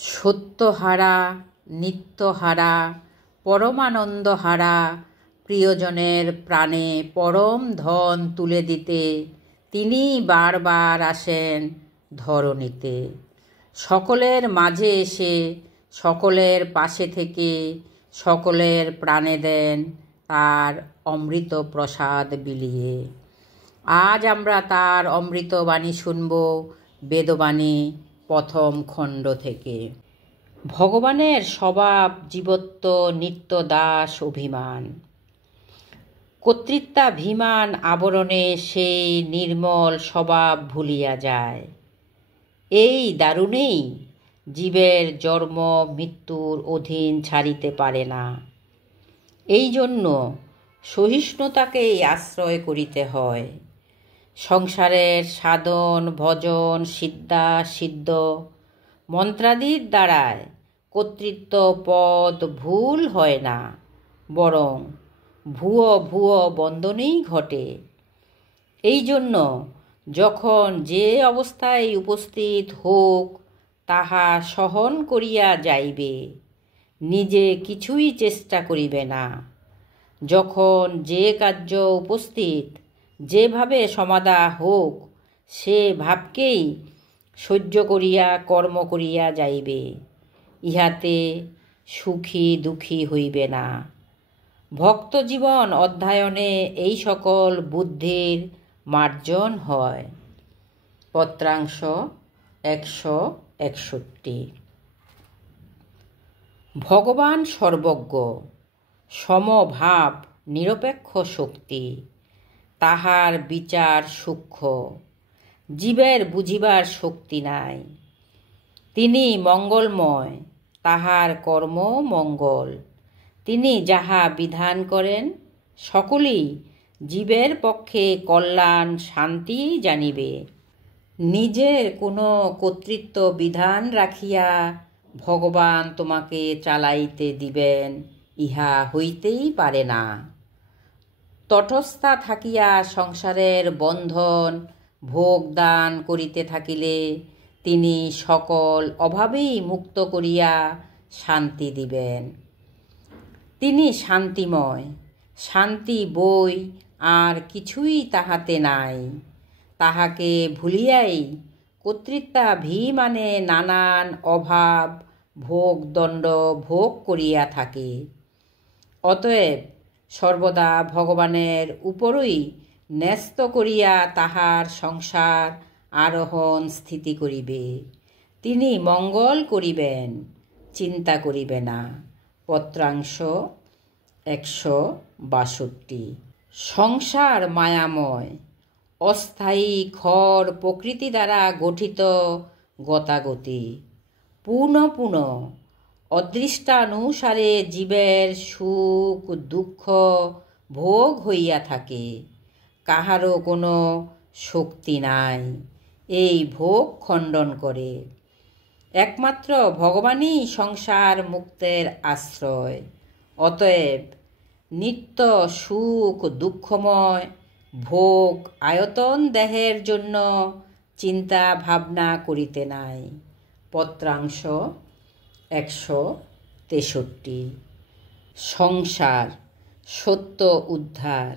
সত্যহারা, নিত্যহারা, পরমানন্দহারা, প্রিয়জনের প্রাণে পরম ধন তুলে দিতে তিনি বারবার আসেন ধরণীতে। সকলের মাঝে এসে সকলের পাশে থেকে সকলের প্রাণে দেন তার অমৃত প্রসাদ বিলিয়ে। আজ আমরা তার অমৃত বাণী শুনব বেদবাণী প্রথম খণ্ড থেকে। ভগবানের স্বভাব জীবত্ব নিত্য দাস অভিমান, কর্তৃত্বাভিমান আবরণে সেই নির্মল স্বভাব ভুলিয়া যায়। এই দারুণেই জীবের জন্ম মৃত্যুর অধীন ছাড়িতে পারে না। এই জন্য সহিষ্ণুতাকেই আশ্রয় করিতে হয়। সংসারের সাধন ভজন সিদ্ধা সিদ্ধ মন্ত্রাদির দ্বারায় কর্তৃত্ব পদ ভুল হয় না, বরং ভুয়ো ভুয়ো বন্ধনেই ঘটে। এই জন্য যখন যে অবস্থায় উপস্থিত হোক তাহা সহন করিয়া যাইবে, নিজে কিছুই চেষ্টা করিবে না। যখন যে কার্য উপস্থিত যেভাবে সমাধা হোক সে ভাবকেই সহ্য করিয়া কর্ম করিয়া যাইবে, ইহাতে সুখী দুঃখী হইবে না। ভক্ত জীবন অধ্যয়নে এই সকল বুদ্ধির মার্জন হয়। পত্রাংশ 161। ভগবান সর্বজ্ঞ, সমভাব নিরপেক্ষ শক্তি, তাহার বিচার সূক্ষ্ম, জীবের বুঝিবার শক্তি নাই। তিনি মঙ্গলময়, তাহার কর্ম মঙ্গল। তিনি যাহা বিধান করেন সকলেই জীবের পক্ষে কল্যাণ শান্তি জানিবে। নিজের কোনো কর্তৃত্ব বিধান রাখিয়া ভগবান তোমাকে চালাইতে দিবেন, ইহা হইতেই পারে না। তটস্থা থাকিয়া সংসারের বন্ধন ভোগ দান করিতে থাকিলে তিনি সকল অভাবেই মুক্ত করিয়া শান্তি দিবেন। তিনি শান্তিময়, শান্তি বই আর কিছুই তাহাতে নাই। তাহাকে ভুলিয়াই কর্তৃত্বাভিমানে নানান অভাব ভোগ দণ্ড ভোগ করিয়া থাকে। অতএব সর্বদা ভগবানের উপরই ন্যস্ত করিয়া তাহার সংসার আরোহণ স্থিতি করিবে। তিনি মঙ্গল করিবেন, চিন্তা করিবে না। পত্রাংশ 162। সংসার মায়াময়, অস্থায়ী ক্ষর প্রকৃতি দ্বারা গঠিত গতাগতি। পুনঃ পুনঃ অদৃষ্টানুসারে জীবের সুখ দুঃখ ভোগ হইয়া থাকে। কাহারও কোনো শক্তি নাই এই ভোগ খণ্ডন করে। একমাত্র ভগবানই সংসার মুক্তের আশ্রয়। অতএব নিত্য সুখ দুঃখময় ভোগ আয়তন দেহের জন্য চিন্তা ভাবনা করিতে নাই। পত্রাংশ 163। সংসার সত্য উদ্ধার।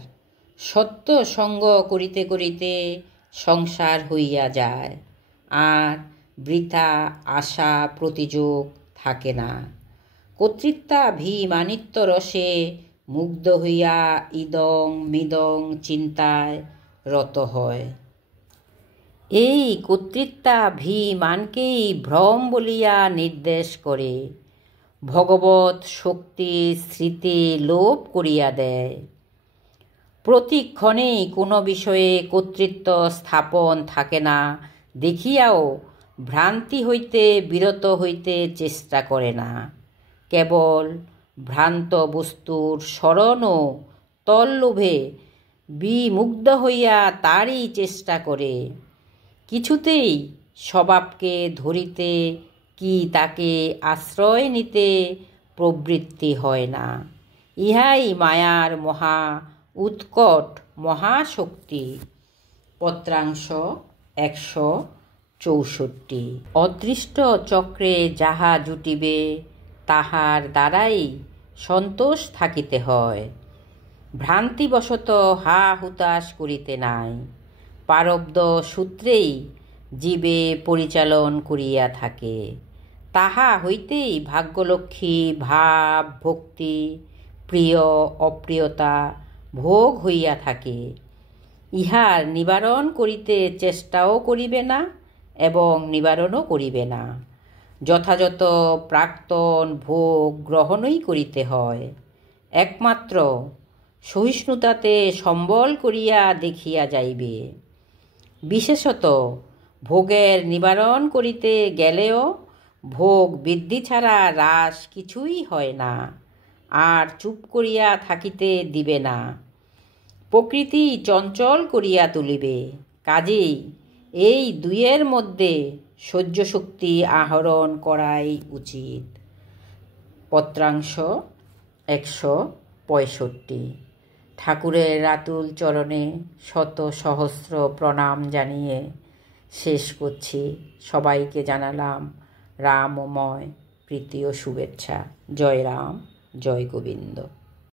সত্য সঙ্গ করিতে করিতে সংসার হইয়া যায়, আর বৃথা আশা প্রতিযোগ থাকে না। কর্তৃত্বাভিমানিত্ব রসে মুগ্ধ হইয়া ইদং মিদং চিন্তায় রত হয়। এই কর্তৃত্বাভিমানকেই ভ্রম বলিয়া নির্দেশ করে। ভগবৎ শক্তি স্মৃতি লোপ করিয়া দেয়। প্রতিক্ষণেই কোনো বিষয়ে কর্তৃত্ব স্থাপন থাকে না দেখিয়াও ভ্রান্তি হইতে বিরত হইতে চেষ্টা করে না। কেবল ভ্রান্ত বস্তুর স্মরণ ও তল্লোভে বিমুগ্ধ হইয়া তারই চেষ্টা করে। কিছুতেই স্বভাবকে ধরিতে কি তাকে আশ্রয় নিতে প্রবৃত্তি হয় না। ইহাই মায়ার মহা উৎকট মহাশক্তি। পত্রাংশ 100 64। অদৃষ্ট চক্রে যাহা জুটিবে তাহার দ্বারাই সন্তোষ থাকিতে হয়। ভ্রান্তিবশত হা হুতাশ করিতে নাই। প্রারব্ধ সূত্রেই জীবে পরিচালন করিয়া থাকে। তাহা হইতেই ভাগ্যলক্ষ্মী ভাব ভক্তি প্রিয় অপ্রিয়তা ভোগ হইয়া থাকে। ইহার নিবারণ করিতে চেষ্টাও করিবে না এবং নিবারণও করিবে না। যথাযথ প্রাক্তন ভোগ গ্রহণই করিতে হয়। একমাত্র সহিষ্ণুতাতে সম্বল করিয়া দেখিয়া যাইবে। বিশেষত ভোগের নিবারণ করিতে গেলেও ভোগ বৃদ্ধি ছাড়া হ্রাস কিছুই হয় না। আর চুপ করিয়া থাকিতে দিবে না। প্রকৃতি চঞ্চল করিয়া তুলিবে। কাজেই এই দুইয়ের মধ্যে সহ্যশক্তি আহরণ করাই উচিত। পত্রাংশ 165। ঠাকুরের আতুল চরণে শত সহস্র প্রণাম জানিয়ে শেষ করছি। সবাইকে জানালাম রামময় প্রীতি ও শুভেচ্ছা। জয় রাম, জয় গোবিন্দ।